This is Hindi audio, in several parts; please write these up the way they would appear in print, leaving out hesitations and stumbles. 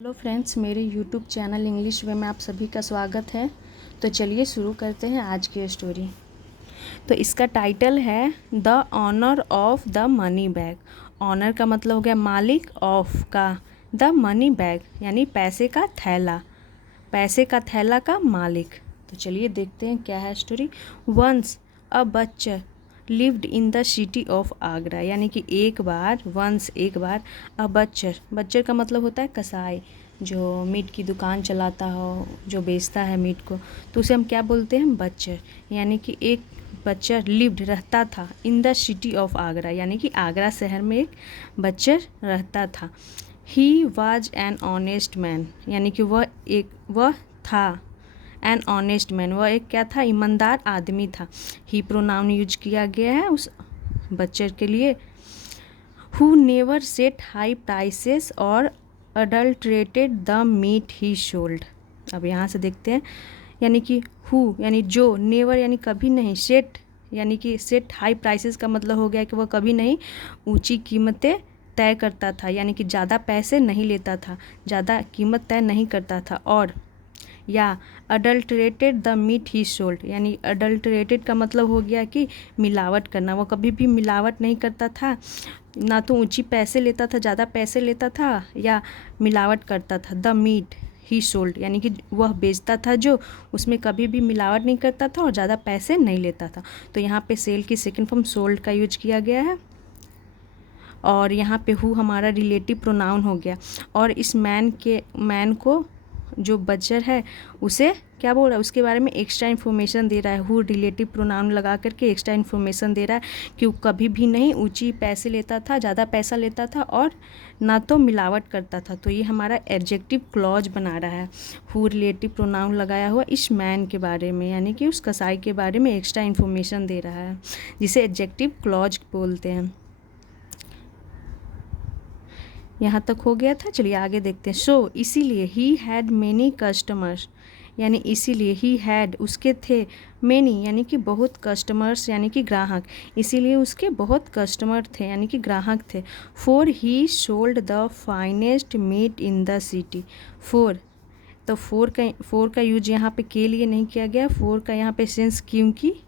हेलो फ्रेंड्स, मेरे यूट्यूब चैनल इंग्लिश वे में आप सभी का स्वागत है। तो चलिए शुरू करते हैं आज की स्टोरी। तो इसका टाइटल है the honour of the money bag. Honour का मतलब हो गया मालिक, ऑफ का द मनी बैग यानी पैसे का थैला, पैसे का थैला का मालिक। तो चलिए देखते हैं क्या है स्टोरी। वंस अ बच्चा lived in the city of Agra, यानी कि एक बार, वंस एक बार, अ बच्चर, बच्चर का मतलब होता है कसाई, जो मीट की दुकान चलाता हो, जो बेचता है मीट को, तो उसे हम क्या बोलते हैं, बच्चर। यानी कि एक बच्चर लिव्ड रहता था इन द सिटी ऑफ आगरा, यानी कि आगरा शहर में एक बच्चर रहता था। He was an honest man, यानी कि वह था एन ऑनेस्ट मैन, वह एक क्या था, ईमानदार आदमी था। ही प्रोनाउन यूज किया गया है उस बच्चर के लिए। Who never set high prices और adulterated the meat he sold. अब यहाँ से देखते हैं, यानी कि हु यानी जो, नेवर यानी कभी नहीं, सेट यानी कि सेट हाई प्राइसेस का मतलब हो गया कि वह कभी नहीं ऊंची कीमतें तय करता था, यानी कि ज़्यादा पैसे नहीं लेता था, ज़्यादा कीमत तय नहीं करता था। और या adulterated the meat he sold, यानी अडल्ट्रेटेड का मतलब हो गया कि मिलावट करना, वो कभी भी मिलावट नहीं करता था, ना तो ऊंची पैसे लेता था, ज़्यादा पैसे लेता था, या मिलावट करता था। द मीट ही सोल्ड यानी कि वह बेचता था जो, उसमें कभी भी मिलावट नहीं करता था और ज़्यादा पैसे नहीं लेता था। तो यहाँ पे सेल की सेकंड फॉर्म सोल्ड का यूज किया गया है। और यहाँ पे हु हमारा रिलेटिव प्रोनाउन हो गया। और इस मैन को, जो बच्चर है, उसे क्या बोल रहा है, उसके बारे में एक्स्ट्रा इन्फॉर्मेशन दे रहा है। हु रिलेटिव प्रोनाउन लगा करके एक्स्ट्रा इन्फॉर्मेशन दे रहा है कि वो कभी भी नहीं ऊंची पैसे लेता था, ज़्यादा पैसा लेता था और ना तो मिलावट करता था। तो ये हमारा एडजेक्टिव क्लॉज बना रहा है। हु रिलेटिव प्रोनाउन लगाया हुआ इस मैन के बारे में, यानी कि उस कसाई के बारे में एक्स्ट्रा इन्फॉर्मेशन दे रहा है, जिसे एडजेक्टिव क्लॉज बोलते हैं। यहाँ तक हो गया था। चलिए आगे देखते हैं। सो इसीलिए ही हैड मेनी कस्टमर्स, यानी इसीलिए ही हैड उसके थे, मेनी यानी कि बहुत, कस्टमर्स यानी कि ग्राहक, इसीलिए उसके बहुत कस्टमर थे यानी कि ग्राहक थे। For he sold the finest meat in the city. For, तो फोर का यूज यहाँ पे के लिए नहीं किया गया, फोर का यहाँ पे सेंस क्योंकि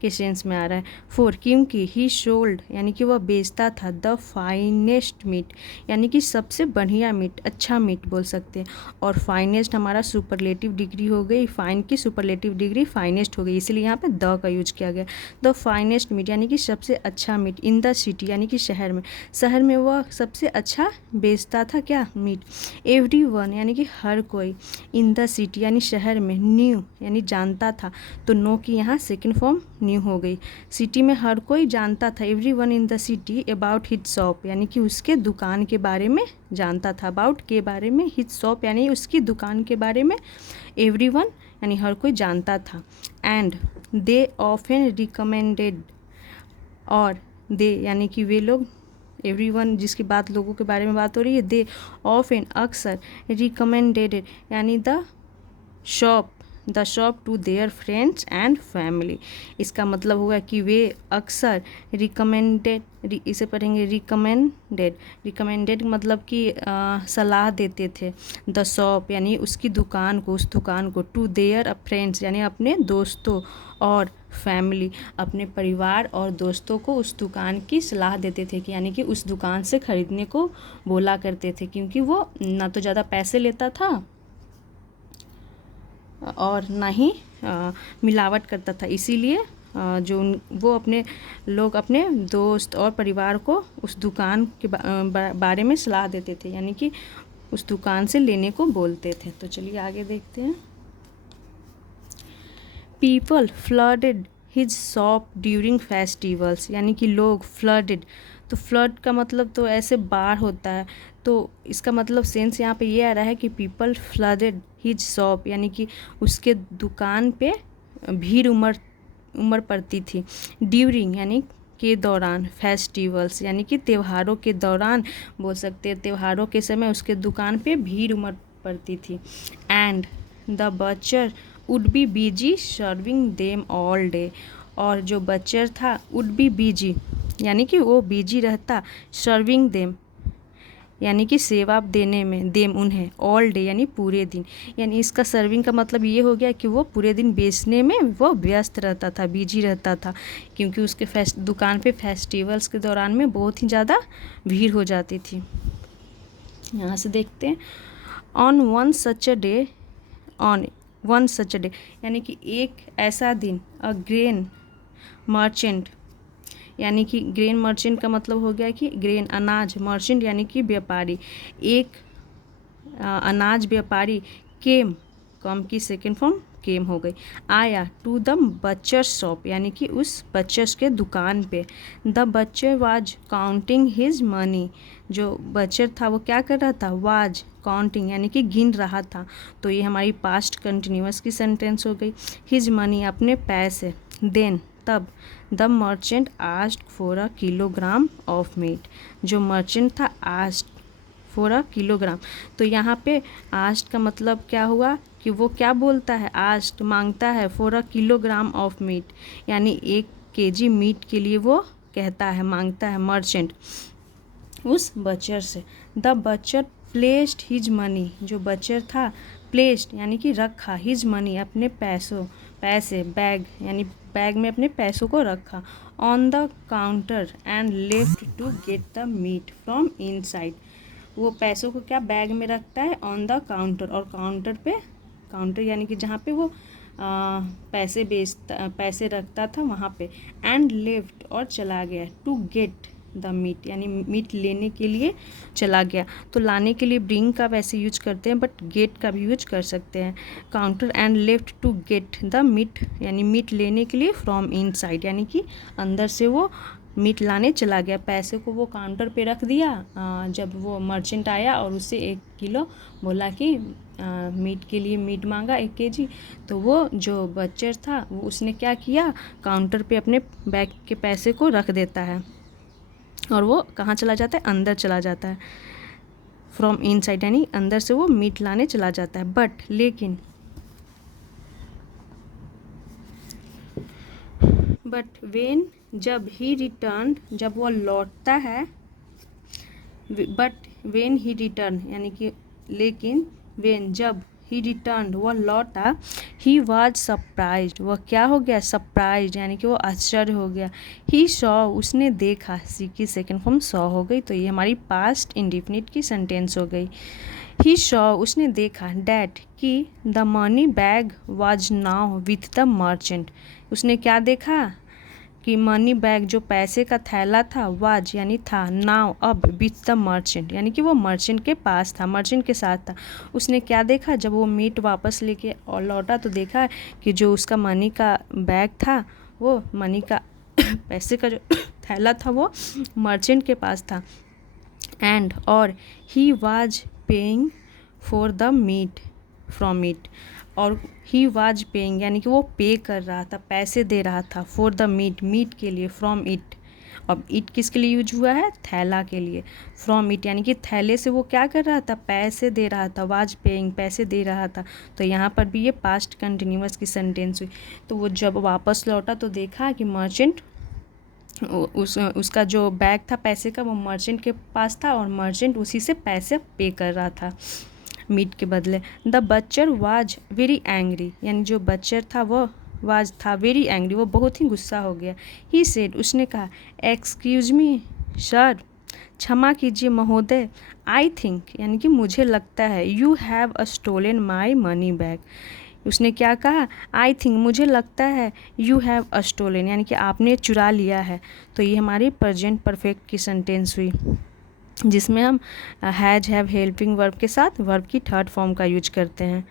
के सेंस में आ रहा है। फोर क्योंकि ही सोल्ड यानी कि वह बेचता था द फाइनेस्ट मीट, यानी कि सबसे बढ़िया मीट, अच्छा मीट बोल सकते हैं। और फाइनेस्ट हमारा सुपरलेटिव डिग्री हो गई, फाइन की सुपरलेटिव डिग्री फाइनेस्ट हो गई, इसलिए यहाँ पे द का यूज किया गया। द फाइनेस्ट मीट यानी कि सबसे अच्छा मीट, इन द सिटी यानी कि शहर में, शहर में वह सबसे अच्छा बेचता था क्या, मीट। एवरी वन यानी कि हर कोई, इन द सिटी यानी शहर में, न्यू यानी जानता था, तो नो की यहाँ सेकेंड फॉर्म न्यू हो गई। सिटी में हर कोई जानता था, every one in the city about his shop, यानी कि उसके दुकान के बारे में जानता था, अबाउट के बारे में, हिज शॉप यानी उसकी दुकान के बारे में, एवरी वन यानी हर कोई जानता था। एंड दे ऑफन रिकमेंडेड, और दे यानी कि वे लोग, एवरी वन जिसकी बात, लोगों के बारे में बात हो रही है, दे ऑफन अक्सर, रिकमेंडेड यानी the shop to their friends and family. इसका मतलब हुआ कि वे अक्सर रिकमेंडेड, इसे पढ़ेंगे रिकमेंडेड, रिकमेंडेड मतलब कि सलाह देते थे, द शॉप यानी उसकी दुकान को, उस दुकान को, टू देयर फ्रेंड्स यानी अपने दोस्तों, और फैमिली अपने परिवार और दोस्तों को उस दुकान की सलाह देते थे, कि यानी कि उस दुकान से ख़रीदने को बोला करते थे, क्योंकि वो ना तो ज़्यादा पैसे लेता था और ना ही मिलावट करता था, इसीलिए वो अपने लोग, अपने दोस्त और परिवार को उस दुकान के बारे में सलाह देते थे, यानी कि उस दुकान से लेने को बोलते थे। तो चलिए आगे देखते हैं। People flooded his shop during festivals, यानी कि लोग, फ्लडेड, तो फ्लड का मतलब तो ऐसे बाढ़ होता है, तो इसका मतलब सेंस यहाँ पे ये आ रहा है कि पीपल फ्लडेड हिज शॉप, यानी कि उसके दुकान पे भीड़ उमड़ पड़ती थी। ड्यूरिंग यानी के दौरान, फेस्टिवल्स यानी कि त्योहारों के दौरान बोल सकते हैं, त्योहारों के समय उसके दुकान पे भीड़ उमड़ पड़ती थी। And the butcher would be busy serving them all day, और जो बचर था वुड बी बिजी यानी कि वो बिजी रहता, सर्विंग देम यानी कि सेवा देने में, देम उन्हें, ऑल डे यानी पूरे दिन, यानी इसका सर्विंग का मतलब ये हो गया कि वो पूरे दिन बेचने में वो व्यस्त रहता था, बिजी रहता था, क्योंकि उसके दुकान पे फेस्टिवल्स के दौरान में बहुत ही ज़्यादा भीड़ हो जाती थी। यहाँ से देखते हैं, on one such a day यानी कि एक ऐसा दिन, अ ग्रेन मर्चेंट यानी कि ग्रेन मर्चेंट का मतलब हो गया कि ग्रेन अनाज, मर्चेंट यानी कि व्यापारी, एक अनाज व्यापारी, केम, कम की सेकेंड फॉर्म केम हो गई, आया, टू द बचर्स शॉप यानी कि उस बचर्स के दुकान पे, the butcher was counting his money, जो बचर था वो क्या कर रहा था, वाज काउंटिंग यानी कि गिन रहा था, तो ये हमारी पास्ट कंटिन्यूअस की सेंटेंस हो गई। हिज मनी अपने पैसे, देन तब, the merchant asked for a kilogram of meat, जो मर्चेंट था आस्क्ड फॉर अ किलोग्राम, तो यहाँ पे आस्क्ड का मतलब क्या हुआ कि वो क्या बोलता है, आस्क्ड मांगता है, for a kilogram of meat यानी 1 केजी मीट के लिए वो कहता है, मांगता है मर्चेंट उस बचर से। द बचर प्लेस्ड हिज मनी, जो बचर था, प्लेस्ड यानी कि रखा, हिज मनी अपने पैसे, बैग यानी बैग में अपने पैसों को रखा, on the counter and left to get the meat from inside, वो पैसों को क्या बैग में रखता है, ऑन द काउंटर, और काउंटर पे, काउंटर यानी कि जहाँ पे वो पैसे रखता था वहाँ पे, एंड लेफ्ट और चला गया, टू गेट द मीट यानी मीट लेने के लिए चला गया, तो लाने के लिए ब्रिंग का वैसे यूज करते हैं, बट गेट का भी यूज कर सकते हैं। Counter and left to get the meat यानी मीट लेने के लिए, फ्रॉम इनसाइड यानी कि अंदर से वो मीट लाने चला गया, पैसे को वो काउंटर पे रख दिया, जब वो मर्चेंट आया और उससे 1 किलो बोला कि मीट के लिए मीट मांगा 1 केजी, तो वो जो बच्चर था वो उसने क्या किया, काउंटर पे अपने बैग के पैसे को रख देता है और वो कहाँ चला जाता है, अंदर चला जाता है, फ्रॉम इनसाइड यानी अंदर से वो मीट लाने चला जाता है। बट लेकिन बट वेन, जब ही रिटर्न, जब वो लौटता है, बट वेन ही रिटर्न यानी कि लेकिन, वेन जब ही रिटर्न वो लौटा, ही वाज सरप्राइज्ड, वह क्या हो गया, सरप्राइज्ड यानी कि वो आश्चर्य हो गया, ही सॉ उसने देखा, सी की सेकेंड फॉर्म सॉ हो गई, तो ये हमारी पास्ट इंडिफिनिट की सेंटेंस हो गई। ही सॉ उसने देखा, डैट कि the money bag was now with the merchant, उसने क्या देखा कि मनी बैग जो पैसे का थैला था, वाज यानी था, नाउ अब, विथ द मर्चेंट यानी कि वो मर्चेंट के पास था, मर्चेंट के साथ था। उसने क्या देखा, जब वो मीट वापस लेके और लौटा तो देखा कि जो उसका मनी का बैग था, वो मनी का पैसे का जो थैला था वो मर्चेंट के पास था, एंड और he was paying for the meat from it, और ही वाज पेइंग यानी कि वो पे कर रहा था, पैसे दे रहा था, फॉर द मीट, मीट के लिए, फ्रॉम इट, अब इट किसके लिए यूज हुआ है, थैला के लिए, फ्रॉम इट यानी कि थैले से वो क्या कर रहा था, पैसे दे रहा था, वाज पेइंग पैसे दे रहा था, तो यहाँ पर भी ये पास्ट कंटिन्यूअस की सेंटेंस हुई। तो वो जब वापस लौटा तो देखा कि मर्चेंट, उसका जो बैग था पैसे का वो मर्चेंट के पास था और मर्चेंट उसी से पैसे पे कर रहा था मीट के बदले। द बच्चर वाज वेरी एंग्री यानी जो बच्चर था वो वाज था वेरी एंग्री, वो बहुत ही गुस्सा हो गया। ही सेड उसने कहा, एक्सक्यूज मी सर, क्षमा कीजिए महोदय, आई थिंक यानी कि मुझे लगता है, you have a stolen my money bag, उसने क्या कहा, आई थिंक मुझे लगता है, यू हैव अ स्टोलन यानी कि आपने चुरा लिया है, तो ये हमारी प्रेजेंट परफेक्ट की सेंटेंस हुई, जिसमें हम हैज, हैव, हेल्पिंग वर्ब के साथ वर्ब की थर्ड फॉर्म का यूज करते हैं।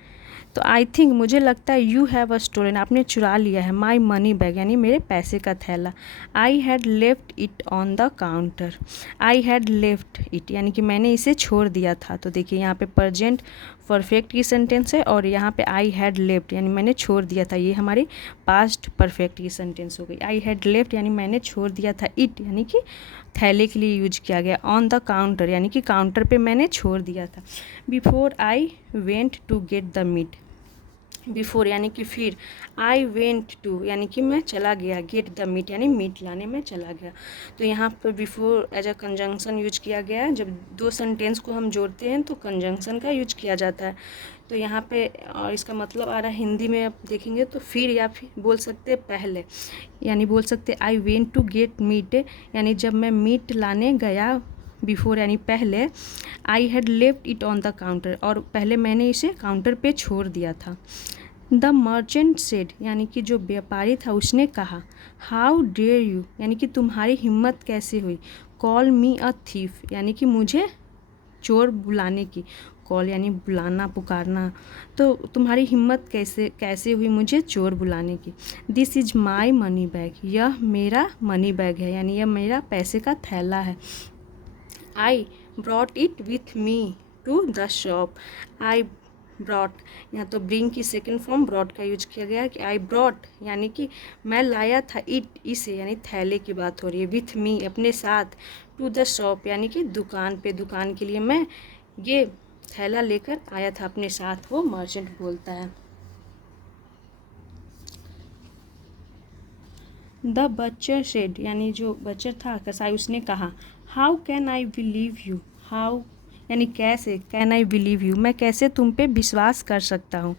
तो आई थिंक मुझे लगता है, यू हैव अ स्टोलन आपने चुरा लिया है, माई मनी बैग यानी मेरे पैसे का थैला, आई had left it on the counter, I had left it यानी कि मैंने इसे छोड़ दिया था, तो देखिए यहाँ पे प्रेजेंट परफेक्ट की सेंटेंस है और यहाँ पे आई हैड लेफ्ट यानी मैंने छोड़ दिया था, ये हमारी पास्ट परफेक्ट की सेंटेंस हो गई। आई हैड लेफ्ट यानी मैंने छोड़ दिया था, इट यानी कि थैले के लिए यूज किया गया, ऑन द काउंटर यानी कि काउंटर पे मैंने छोड़ दिया था, before I went to get the meat before यानी कि फिर, आई वेंट टू यानी कि मैं चला गया, गेट द मीट यानी मीट लाने में चला गया। तो यहाँ पर before as a conjunction use किया गया है। जब दो सेंटेंस को हम जोड़ते हैं तो कंजंक्शन का यूज किया जाता है। तो यहाँ पे और इसका मतलब आ रहा है हिंदी में आप देखेंगे तो फिर, या फिर बोल सकते हैं पहले, यानी बोल सकते I went to get meat यानी जब मैं मीट लाने गया, बिफोर यानी पहले, I had left it on the counter और पहले मैंने इसे काउंटर पे छोड़ दिया था। द मर्चेंट सेड यानी कि जो व्यापारी था उसने कहा, हाउ डेयर यू यानी कि तुम्हारी हिम्मत कैसे हुई, कॉल मी अ थीफ यानी कि मुझे चोर बुलाने की, कॉल यानी बुलाना पुकारना, तो तुम्हारी हिम्मत कैसे कैसे हुई मुझे चोर बुलाने की। This is my money bag यह मेरा मनी बैग है यानी यह मेरा पैसे का थैला है। I brought it with me to the shop, I brought, यहाँ तो ब्रिंग की सेकेंड फॉर्म ब्रॉट का यूज किया गया है कि आई ब्रॉट यानी कि मैं लाया था, इट इसे यानी थैले की बात हो रही है, विथ मी अपने साथ, टू द शॉप यानी कि दुकान पे, दुकान के लिए मैं ये थैला लेकर आया था अपने साथ, वो मर्चेंट बोलता है। द बच्चर सेड यानी जो बच्चर था कसाई उसने कहा, how can I believe you, how यानी कैसे, कैन आई बिलीव यू मैं कैसे तुम पे विश्वास कर सकता हूँ।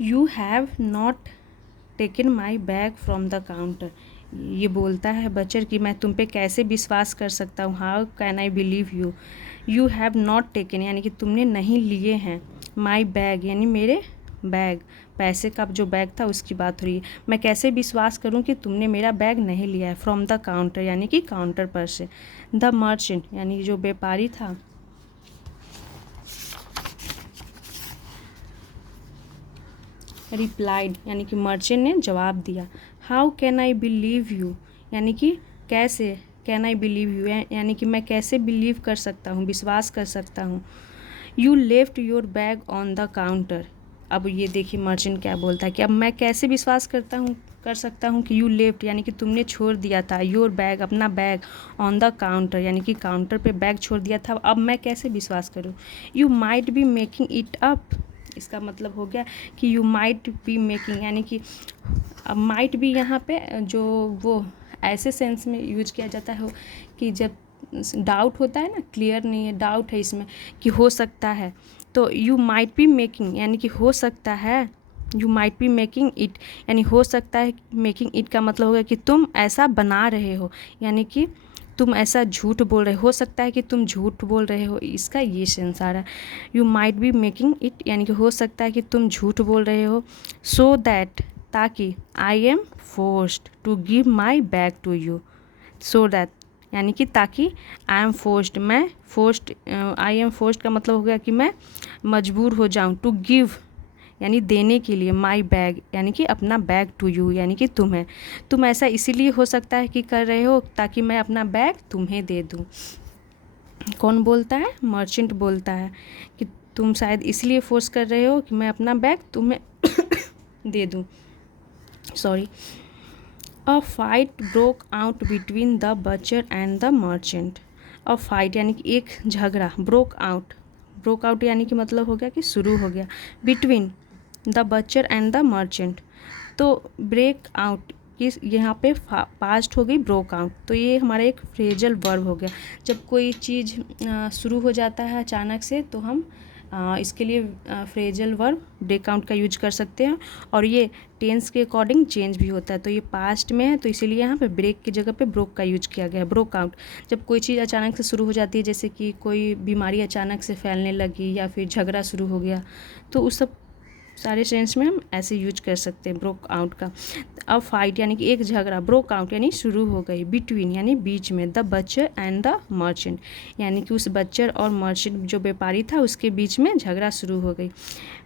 You have not taken my bag from the counter, ये बोलता है बच्चर कि मैं तुम पे कैसे विश्वास कर सकता हूँ, how can I believe you, you have not taken यानी कि तुमने नहीं लिए हैं, माई बैग यानी मेरे बैग, पैसे का जो बैग था उसकी बात हो रही है, मैं कैसे विश्वास करूं कि तुमने मेरा बैग नहीं लिया है, फ्रॉम द काउंटर यानी कि काउंटर पर से। द मर्चेंट यानी जो व्यापारी था रिप्लाइड यानी कि मर्चेंट ने जवाब दिया, how can I believe you यानी कि कैसे, कैन आई बिलीव यू यानी कि मैं कैसे बिलीव कर सकता हूँ, विश्वास कर सकता हूँ। You left your bag on the counter, अब ये देखिए मर्चेंट क्या बोलता है कि अब मैं कैसे विश्वास कर सकता हूँ कि यू लेफ्ट यानी कि तुमने छोड़ दिया था, योर बैग अपना बैग, ऑन द काउंटर यानी कि काउंटर पे बैग छोड़ दिया था, अब मैं कैसे विश्वास करूँ। You might be making it up, इसका मतलब हो गया कि यू माइट बी मेकिंग यानी कि अब माइट भी यहाँ पे जो वो ऐसे सेंस में यूज किया जाता है कि जब डाउट होता है ना, क्लियर नहीं है, डाउट है इसमें कि हो सकता है, तो यू माइट बी मेकिंग यानी कि हो सकता है, you might be making it यानी हो सकता है, मेकिंग इट का मतलब होगा कि तुम ऐसा बना रहे हो यानी कि तुम ऐसा झूठ बोल रहे हो सकता है कि तुम झूठ बोल रहे हो, इसका ये सेंस आ रहा है। You might be making it यानी कि हो सकता है कि तुम झूठ बोल रहे हो, सो दैट ताकि, I am forced to give my bag to you, so that यानी कि ताकि, आई एम फोर्स्ड मैं फोर्स्ड, आई एम फोर्स्ड का मतलब हो गया कि मैं मजबूर हो जाऊँ, टू गिव यानी देने के लिए, माई बैग यानी कि अपना बैग टू यू यानी कि तुम्हें, तुम ऐसा इसीलिए हो सकता है कि कर रहे हो ताकि मैं अपना बैग तुम्हें दे दूँ। कौन बोलता है, मर्चेंट बोलता है कि तुम शायद इसलिए फोर्स कर रहे हो कि मैं अपना बैग तुम्हें दे दूँ, sorry. A fight broke out between the butcher and the merchant, a fight यानी कि एक झगड़ा, ब्रोक आउट यानी कि मतलब हो गया कि शुरू हो गया, between the butcher and the merchant, तो ब्रेक आउट इस यहाँ पे पास्ट हो गई ब्रोक आउट, तो ये हमारा एक फ्रेजल वर्ब हो गया। जब कोई चीज़ शुरू हो जाता है अचानक से तो हम इसके लिए फ्रेजल वर्ब ब्रेक आउट का यूज कर सकते हैं, और ये टेंस के अकॉर्डिंग चेंज भी होता है, तो ये पास्ट में है तो इसीलिए यहाँ पे ब्रेक की जगह पे ब्रोक का यूज किया गया है, ब्रोक आउट। जब कोई चीज़ अचानक से शुरू हो जाती है, जैसे कि कोई बीमारी अचानक से फैलने लगी या फिर झगड़ा शुरू हो गया, तो उस सब सारे सेंस में हम ऐसे यूज कर सकते हैं ब्रोक आउट का। अब फाइट यानी कि एक झगड़ा, ब्रोक आउट यानी शुरू हो गई, बिटवीन यानी बीच में, द बच्चर एंड द मर्चेंट यानी कि उस बच्चर और मर्चेंट जो व्यापारी था उसके बीच में झगड़ा शुरू हो गई।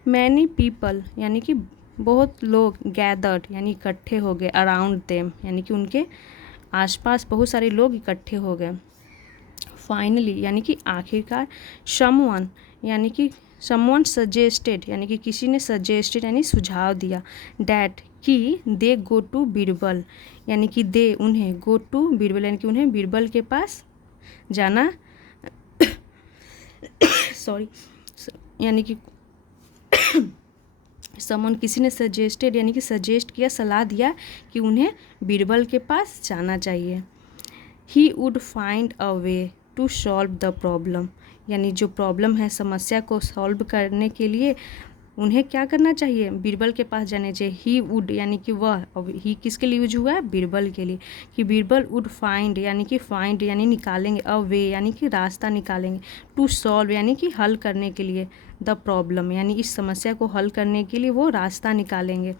मैनी पीपल यानी कि बहुत लोग, गैदर्ड यानी इकट्ठे हो गए, अराउंड देम यानी कि उनके आसपास बहुत सारे लोग इकट्ठे हो गए। फाइनली यानी कि आखिरकार, समवन यानी कि समवन सजेस्टेड यानी कि किसी ने सजेस्टेड यानी सुझाव दिया, डैट कि दे गो टू बीरबल यानी कि दे उन्हें, गो टू बीरबल यानी कि उन्हें बीरबल के पास जाना सॉरी यानी कि समन किसी ने सजेस्टेड यानी कि सजेस्ट किया, सलाह दिया कि उन्हें बीरबल के पास जाना चाहिए। He would find a way to solve the problem, यानी जो प्रॉब्लम है, समस्या को सॉल्व करने के लिए उन्हें क्या करना चाहिए, बीरबल के पास जाने चाहिए। ही वुड यानी कि वह, अब ही किसके लिए यूज हुआ है, बीरबल के लिए, कि बीरबल वुड फाइंड यानी कि फाइंड यानी निकालेंगे, अ वे यानी कि रास्ता निकालेंगे, टू सॉल्व यानी कि हल करने के लिए, द प्रॉब्लम यानी इस समस्या को हल करने के लिए वो रास्ता निकालेंगे।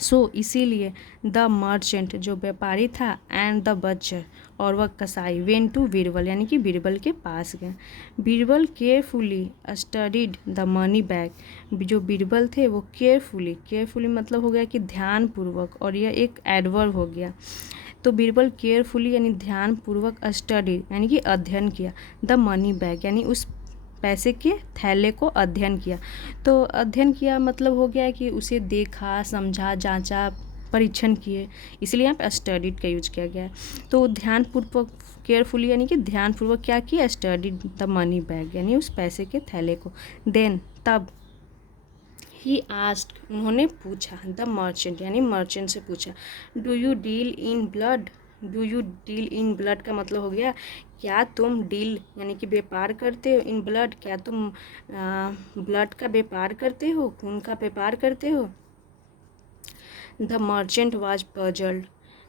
सो इसीलिए द मर्चेंट जो व्यापारी था, एंड द बचर और वह कसाई, वेंट टू बीरबल यानी कि बीरबल के पास गए। Birbal carefully studied the money bag, जो बीरबल थे वो केयरफुली मतलब हो गया कि ध्यानपूर्वक, और यह एक एडवर्ब हो गया। तो बीरबल केयरफुली यानी ध्यानपूर्वक स्टडीड यानी कि अध्ययन किया, द मनी बैग यानी उस पैसे के थैले को अध्ययन किया। तो अध्ययन किया मतलब हो गया कि उसे देखा, समझा, जांचा, परीक्षण किए, इसलिए यहाँ पे स्टडीड का यूज किया गया है। तो ध्यानपूर्वक, केयरफुली यानी कि ध्यानपूर्वक क्या किया, स्टडीड द मनी बैग यानी उस पैसे के थैले को। देन तब ही आस्क्ड उन्होंने पूछा, द मर्चेंट यानी मर्चेंट से पूछा, do you deal in blood, do you deal in blood का मतलब हो गया क्या तुम डील यानी कि व्यापार करते हो, इन ब्लड क्या तुम ब्लड का व्यापार करते हो, खून का व्यापार करते हो। द मर्चेंट वाज पजल्ड,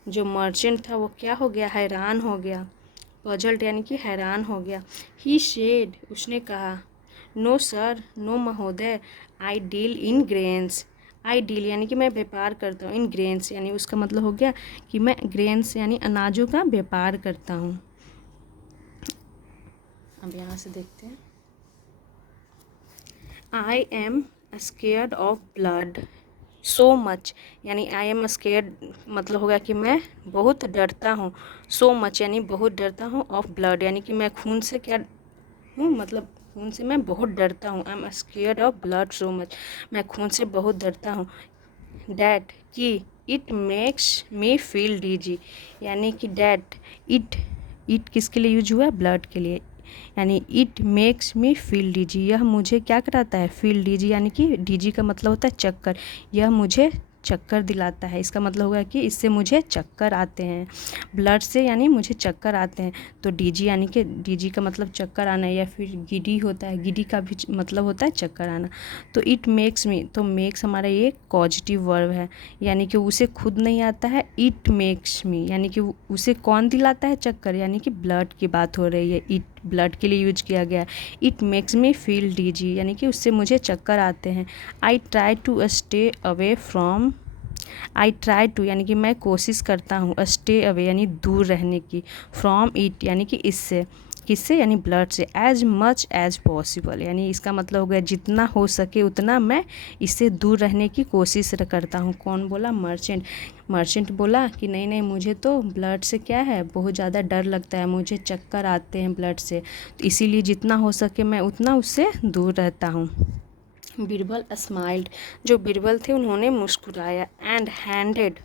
जो मर्चेंट था वो क्या हो गया, हैरान हो गया, पजल्ड यानी कि हैरान हो गया। ही सेड उसने कहा, नो सर, नो महोदय, I deal in grains, I deal यानी कि मैं व्यापार करता हूँ, इन ग्रेन्स यानी उसका मतलब हो गया कि मैं ग्रेन्स यानी अनाजों का व्यापार करता हूँ। अब यहाँ से देखते हैं, I am scared of blood so much, यानी आई एम स्केयर्ड मतलब होगा कि मैं बहुत डरता हूँ, सो मच यानी बहुत डरता हूँ, ऑफ ब्लड यानी कि मैं खून से क्या हूँ, मतलब खून से मैं बहुत डरता हूँ। I am scared of blood so much, मैं खून से बहुत डरता हूँ। डैट कि it makes me feel dizzy, यानी कि डैट इट किसके लिए यूज हुआ है, ब्लड के लिए, यानी it makes me feel DG, यह मुझे क्या कराता है, फील डीजी यानी कि डीजी का मतलब होता है चक्कर, यह मुझे चक्कर दिलाता है, इसका मतलब होगा कि इससे मुझे चक्कर आते हैं, ब्लड से यानी मुझे चक्कर आते हैं। तो डीजी यानी कि डीजी का मतलब चक्कर आना, या फिर गिडी होता है, गिडी का भी मतलब होता है चक्कर आना। तो इट मेक्स मी, तो मेक्स हमारा ये पॉजिटिव वर्ब है, यानी कि उसे खुद नहीं आता है, इट मेक्स मी यानी कि उसे कौन दिलाता है चक्कर, यानी कि ब्लड की बात हो रही है, इट ब्लड के लिए यूज किया गया। It makes me feel dizzy यानी कि उससे मुझे चक्कर आते हैं। I try to stay away from, I try to यानी कि मैं कोशिश करता हूँ, स्टे अवे यानी दूर रहने की, फ्रॉम इट यानी कि इससे, किससे यानी ब्लड से, एज मच एज पॉसिबल यानी इसका मतलब हो गया जितना हो सके उतना मैं इससे दूर रहने की कोशिश करता हूँ। कौन बोला, मर्चेंट। मर्चेंट बोला कि नहीं नहीं, मुझे तो ब्लड से क्या है, बहुत ज़्यादा डर लगता है, मुझे चक्कर आते हैं ब्लड से, तो इसीलिए जितना हो सके मैं उतना उससे दूर रहता हूँ। बीरबल स्माइल्ड, जो बीरबल थे उन्होंने मुस्कुराया, and handed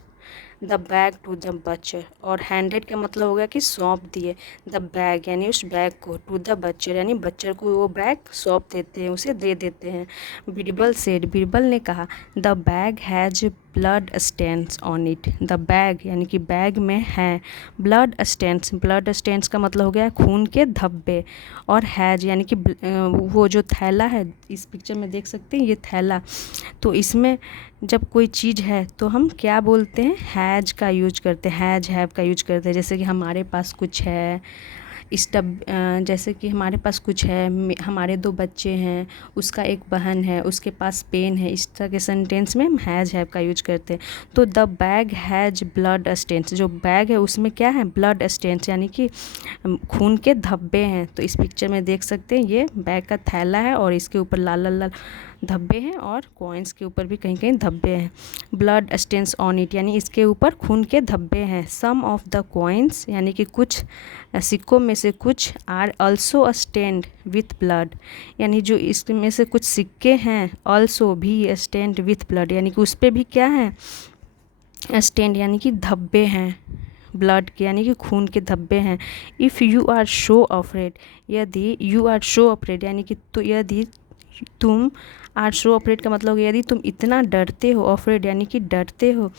the bag to the butcher, और हैंडेड का मतलब हो गया कि सौंप दिए, द बैग यानी उस बैग को, टू द बच्चर यानी बच्चर को वो बैग सौंप देते हैं, उसे दे देते हैं। बीरबल सेड, बीरबल ने कहा, the bag has blood stains on it, the bag यानी कि बैग में है ब्लड स्टेन्स, ब्लड स्टेन्स का मतलब हो गया खून के धब्बे, और हैज यानी कि वो जो थैला है, इस पिक्चर में देख सकते हैं ये थैला, तो इसमें जब कोई चीज़ है तो हम क्या बोलते हैं, हैज का यूज करते हैं, हैज हैव का यूज करते हैं। जैसे कि हमारे पास कुछ है, जैसे कि हमारे पास कुछ है, हमारे 2 बच्चे हैं, उसका एक बहन है, उसके पास पेन है, इस तरह के सेंटेंस में हम हैज हैव का यूज करते हैं। तो the bag has blood stains, जो बैग है उसमें क्या है, ब्लड स्टेन्स यानी कि खून के धब्बे हैं। तो इस पिक्चर में देख सकते हैं ये बैग का थैला है और इसके ऊपर लाल लाल लाल धब्बे हैं, और कॉइन्स के ऊपर भी कहीं कहीं धब्बे हैं। ब्लड स्टेन्स ऑन इट यानी इसके ऊपर खून के धब्बे हैं। सम ऑफ द कॉइन्स यानी कि कुछ सिक्कों में से कुछ are also stained with blood, यानी जो इसमें से कुछ सिक्के हैं, ऑल्सो भी स्टेन्ड विथ ब्लड यानी कि उस पर भी क्या है, स्टेन्ड यानी कि धब्बे हैं ब्लड के, यानी कि खून के धब्बे हैं। If you are so afraid, यदि यू आर शो अफ्रेड यानी कि तो यदि तुम आर सो अफ्रेड का मतलब यदि तुम इतना डरते हो, अफ्रेड यानी कि डरते हो,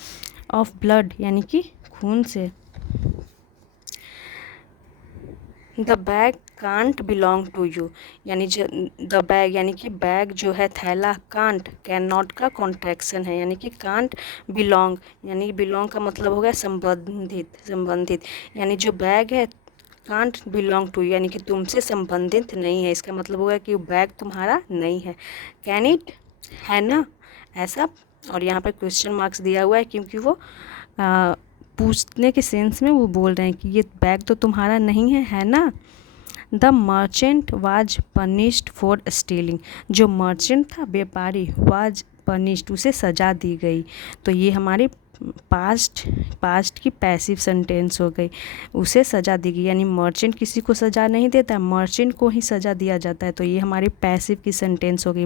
ऑफ ब्लड यानी कि खून से। The bag can't belong to you, यानी द बैग यानी कि बैग जो है, थैला, कांट कैन नॉट का कॉन्ट्रैक्शन है, यानी कि कांट बिलोंग, यानी बिलोंग का मतलब हो गया संबंधित, यानी जो बैग है कांट बिलोंग टू, यानी कि तुमसे संबंधित नहीं है, इसका मतलब होगा कि बैग तुम्हारा नहीं है। कैन इट, है ना, ऐसा। और यहाँ पर क्वेश्चन मार्क्स दिया हुआ है क्योंकि वो पूछने के सेंस में वो बोल रहे हैं कि ये बैग तो तुम्हारा नहीं है ना। The merchant was punished for stealing, जो मर्चेंट था, व्यापारी, वाज पनिश्ड, उसे सज़ा दी गई। तो ये हमारी पास्ट की पैसिव सेंटेंस हो गई, उसे सज़ा दी गई, यानी मर्चेंट किसी को सज़ा नहीं देता, मर्चेंट को ही सज़ा दिया जाता है। तो ये हमारी पैसिव की सेंटेंस हो गई,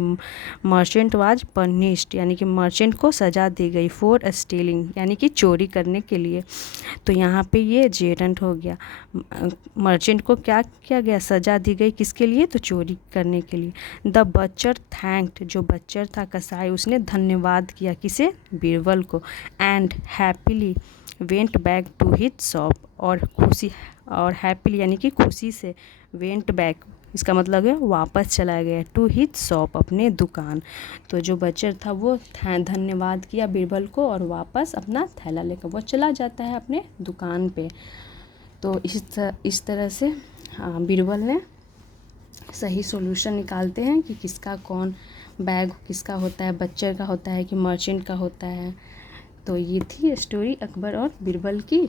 मर्चेंट वाज पनिश्ड, यानी कि मर्चेंट को सज़ा दी गई, फॉर स्टीलिंग यानी कि चोरी करने के लिए। तो यहाँ पे ये जेरेंट हो गया, मर्चेंट को क्या किया गया, सज़ा दी गई, किसके लिए, तो चोरी करने के लिए। द बच्चर थैंक्ड, जो बच्चर था कसाई, उसने धन्यवाद किया, किसे, बीरबल को। And happily went back to his shop, और हैप्पीली यानी कि खुशी से, वेंट बैक इसका मतलब है वापस चला गया, टू हिज शॉप अपने दुकान। तो जो बच्चर था वो धन्यवाद किया बीरबल को और वापस अपना थैला लेकर वो चला जाता है अपने दुकान पे। तो इस तरह से बीरबल ने सही सॉल्यूशन निकालते हैं कि किसका कौन बैग किसका होता है, बच्चर का होता है कि मर्चेंट का होता है। तो ये थी स्टोरी अकबर और बीरबल की।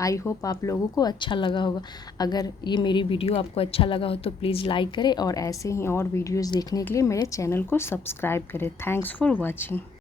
आई होप आप लोगों को अच्छा लगा होगा। अगर ये मेरी वीडियो आपको अच्छा लगा हो तो प्लीज़ लाइक करें और ऐसे ही और वीडियोज़ देखने के लिए मेरे चैनल को सब्सक्राइब करें। Thanks for watching.